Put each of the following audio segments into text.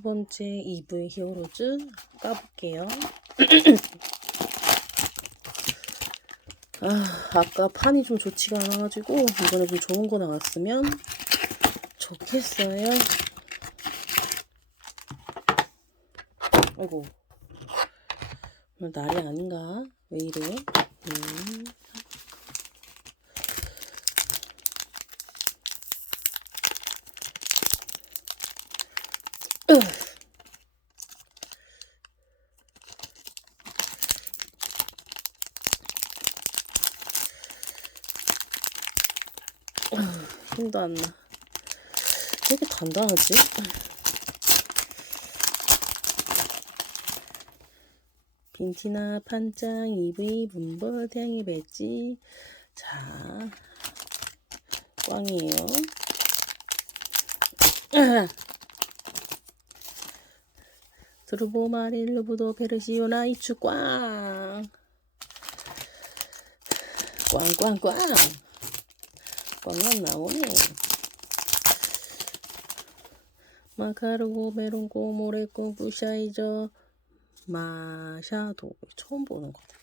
두 번째 EV 히어로즈 까볼게요. 아, 아까 판이 좀 좋지가 않아가지고 이번에 좀 좋은 거 나왔으면 좋겠어요. 아이고 오늘 날이 아닌가? 왜 이래? 음. 으. 으, 힘도 안 나. 왜 이렇게 단단하지? 빈티나 판짱 EV 문버 태양의 배지 자 꽝이에요 드루보 마릴루브도 페르시오 나이츠 꽝 꽝꽝꽝 꽝만 나오네. 마카르고 메론고 모레고 부샤이저 마샤도. 처음 보는 거다.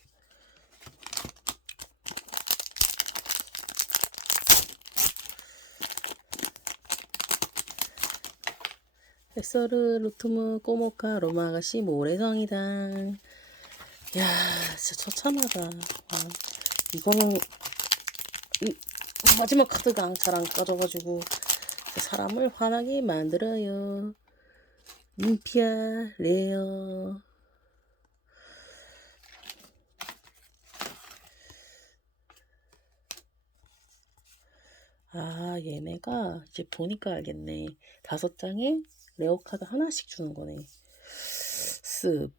엑서르 루트무 꼬모카 로마가시 모래성이다. 야, 진짜 처참하다. 아, 이거는 이 마지막 카드가 잘 안 까져가지고 사람을 화나게 만들어요. 인피아 레어 아 얘네가 이제 보니까 알겠네 다섯 장에 레어 카드 하나씩 주는 거네. 습